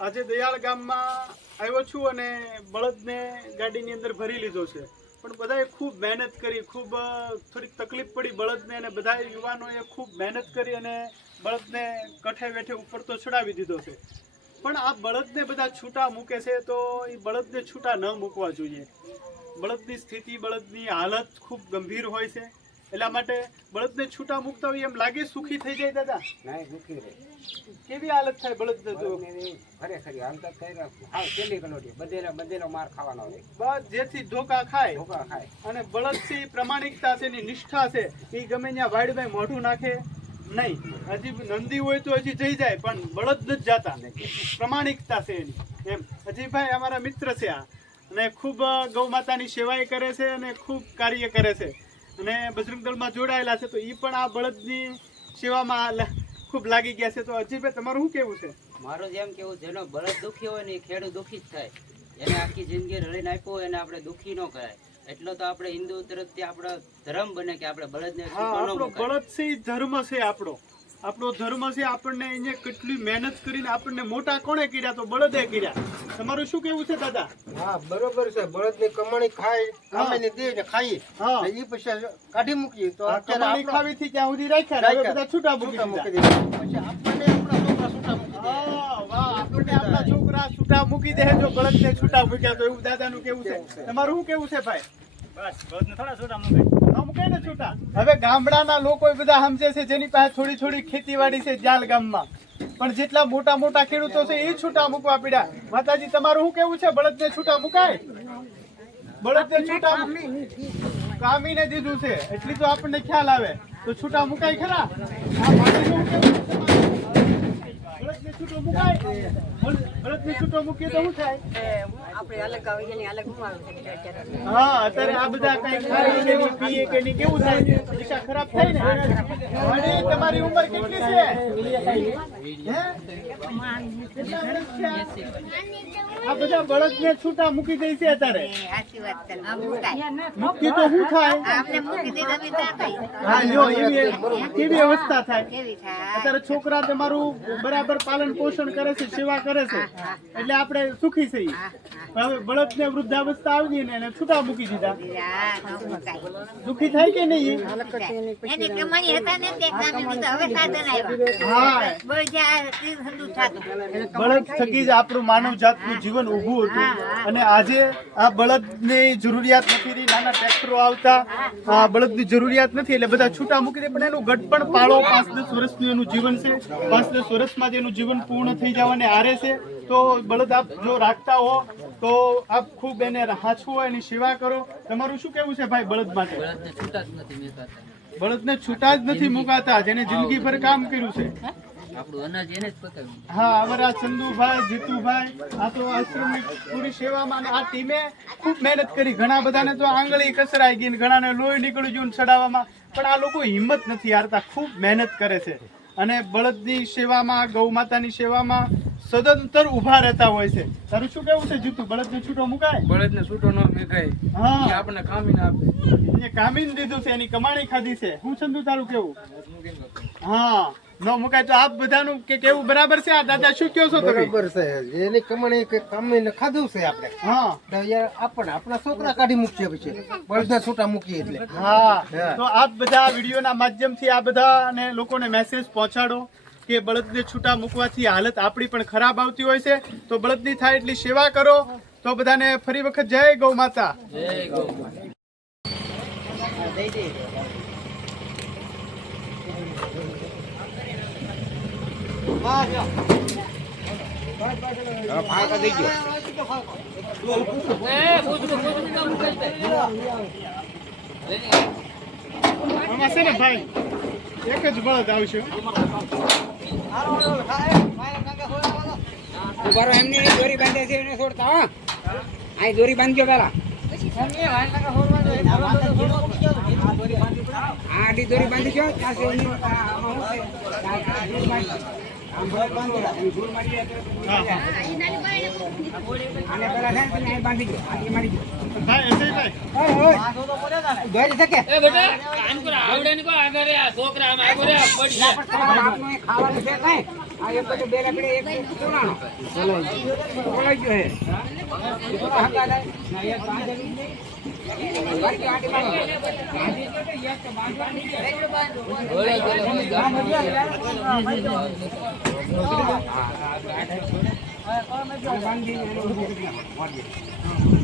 આજે દયાળ ગામમાં આવ્યો છું અને બળદને ગાડીની અંદર ભરી લીધો છે. પણ બધાએ ખૂબ મહેનત કરી, ખૂબ થોડીક તકલીફ પડી બળદને અને બધા યુવાનોએ ખૂબ મહેનત કરી અને બળદને કઠે વેઠે ઉપર તો ચડાવી દીધો છે. પણ આ બળદને બધા છૂટા મૂકે છે તો એ બળદને છૂટા ન મૂકવા જોઈએ. બળદની સ્થિતિ, બળદની હાલત ખૂબ ગંભીર હોય છે. એટલા માટે બળદને છૂટા મૂકતા હોય એમ લાગે સુખી થઈ જાય દાદા? નહીં દુખી રહે. કેવી હાલત થાય બળદને તો? ખરેખર આમ તો કઈ રાખ- હાવ પેલી કલોટી બધેલો બધેલો માર ખાવાનો હોય. બસ જેથી ધોકા ખાય. ઢોકા ખાય. અને બળદથી પ્રમાણિકતા છે એની નિષ્ઠા છે એ ગમે ત્યાં વાડભાઈ મોઢું નાખે નહીં. હજી નંદી હોય તો હજી જઈ જાય પણ બળદ જ જાતા. પ્રમાણિકતા છે એની. એમ. અજીભાઈ અમારા મિત્ર છે આ. અને ખૂબ ગૌ માતાની સેવાય કરે છે અને ખૂબ કાર્ય કરે છે. અને બજરંગ દળમાં જોડાયેલા છે તો એ પણ આ બળદની સેવામાં ખૂબ લાગી ગયા છે. તો અજીભાઈ તમારું શું કેવું છે? મારું જેમ કેવું જેનો બળદ દુખી હોય ને એ ખેડૂત દુખી જ થાય. એને આખી જિંદગી રડી આપ્યો હોય એને આપણે દુખી ન કરાય. એટલો તો આપણે હિન્દુ તરફથી આપણો ધર્મ બને કે આપણે બળદને. બળદ છે ધર્મ છે આપણો. આપણો ધર્મ છે આપણને અહીંયા કેટલી મહેનત કરીને આપણને મોટા કોણે કર્યા તો બળદે કર્યા. તમારું શું કેવું છે દાદા? હા બરોબર છે. બળદની કમાણી ખાય કામે દે ને ખાઈ હા. એ પછી કાઢી મૂકીએ. તો અત્યારે કમાણી ખાવી થી ત્યાં સુધી રાખ્યા ને હવે બધા છૂટા મૂકી મૂકી દીધા. પછી આપણને આપણા છોકરા છૂટા મૂકી દે. વાહ, આપણને આપણા છોકરા છૂટા મૂકી દે જો બળદને છૂટા મૂક્યા તો એવું દાદાનું કેવું છે. તમારું શું કેવું છે ભાઈ? બસ બળદને થોડા છૂટા મૂકે. છૂટા. હવે ગામડાના લોકો બધા સમજે છે જેની પાસે થોડી થોડી ખેતીવાડી છે જાલ ગામમાં. પણ જેટલા મોટા મોટા ખેડૂતો છે એ છૂટા મૂકવા પડ્યા માતાજી તમારું શું કેવું છે? બળદને છૂટા મુકાય? બળદને છૂટા કામીને દીધું. છે. એટલી તો આપણને ખ્યાલ આવે. તો છૂટા મુકાય ખરા? આ માતાજીનું શું કેવું છે તમારું? બળદને છૂટો મુકાય? બળદને છૂટો મૂકીએ તો શું થાય? આપણે અલગ આવી એની અલગ ગુમાવી શકીએ અત્યારે? હા અત્યારે આ બધા કઈ ખાય કે પીએ કે નહીં, કેવું થાય? દિશા ખરાબ થાય ને? તમારી ઉંમર કેટલી છે? આ? છૂટા મૂકી દે છે અત્યારે. મૂકી તો શું થાય? હા એવી કેવી અવસ્થા થાય. અત્યારે છોકરા તમારું બરાબર પાલન પોષણ કરે છે સેવા કરે છે એટલે આપણે સુખી છીએ. હવે બળદ ને વૃદ્ધાવસ્થા આવી ગઈ ને એને છૂટા મૂકી દીધા. દુખી થાય કે નહીં બળદ થકી જ આપણું માનવ જાતનું જીવન ઊભું હતું. અને આજે આ બળદની જરૂરિયાત નથી રહી. નાના ટ્રેક્ટરો આવતા. બળદની જરૂરિયાત નથી એટલે બધા છૂટા મૂકી દે પણ એનું ગઢપણ પાળો. પાંચ દસ વર્ષનું એનું જીવન છે પાંચ દસ વર્ષમાં જ એનું જીવન પૂર્ણ થઈ જવાને હારે છે. તો બળદ આપ જો રાખતા હો તો આપ ખૂબ એને હાચવો એની સેવા કરો. તમારું શું કેવું છે ભાઈ બળદ માટે? બળદને છૂટા જ નથી મૂકાતા. બળદને છૂટા જ નથી મુકાતા જેને જિંદગીભર કામ કર્યું છે. આપણું અનાજ એને જ પકાવ્યું. હા અમારા ચંદુભાઈ જીતુભાઈ આ તો આશ્રમની પૂરી સેવામાં આ ટીમે ખૂબ મહેનત કરી. ઘણા બધાને તો આંગળી કસરાઈ ગઈ ઘણાને લોહી નીકળી ગયું ચડાવવામાં. પણ આ લોકો હિંમત નથી હારતા ખૂબ મહેનત કરે છે. અને બળદની સેવામાં ગૌ માતાની સેવામાં સદંતર ઊભા રહેતા હોય છે. તારું શું કેવું છે જીતુ? બળદને છૂટો મુકાય? બળદને છૂટો ન મેકાય. હા. આપણે આપણને કામી ના આપે. એને કામીને દીધું છે એની કમાણી ખાધી છે. હું ચંદુ તારું કેવું? હા. ન મુકાય તો આપ બધાનું કે કેવું બરાબર છે? આ દાદા શું કહો છો તમે? બરાબર છે. એની કમણી કે કામે ખાધું છે આપણે. હા. તો યાર આપણે આપણા છોકરા કાઢી મૂકીએ પછી. બળદા છૂટા મૂકીએ એટલે. હા. તો આપ બધા વિડીયોના માધ્યમથી આ બધા લોકોને મેસેજ પહોંચાડો કે બળદને છૂટા મૂકવાથી હાલત આપણી પણ ખરાબ આવતી હોય છે. તો બળદની થાય એટલી સેવા કરો. તો બધાને ફરી વખત જય ગૌ માતા. જય ગૌ માતા. ફાંકા દઈ ગયો આમાં છે ને ભાઈ એક જ બળદ આવશે ઊભા રહો એમની દોરી બાંધે છે એને છોડતા હા દોરી બાંધજો પેલા. આડી દોરી બાંધી ગયો આને પેલા છે ને બાંધી ગયો આટલી મારી ગયો. દોરી શકે એ બેટા કામ કરો આવડે ને કો આગળ આ છોકરા આમ આગળ પડી જાય બાપનું એ ખાવાનું છે કાંઈ? આ એક પછી બે લાકડી એક ચોરાણો બોલાઈ ગયો હે તો થાય ના એક પાંચ આવી આટી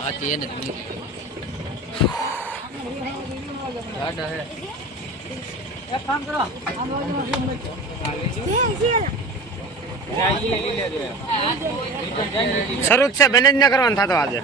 આટી તો એક તો બાંધવાની છે એ હજી ફેંકી કે હજી ફેંકી શરૂ જ છે બેનેજ ના કરવાનું થતો આજે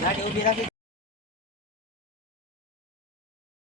ગાડી ઊભી રાખી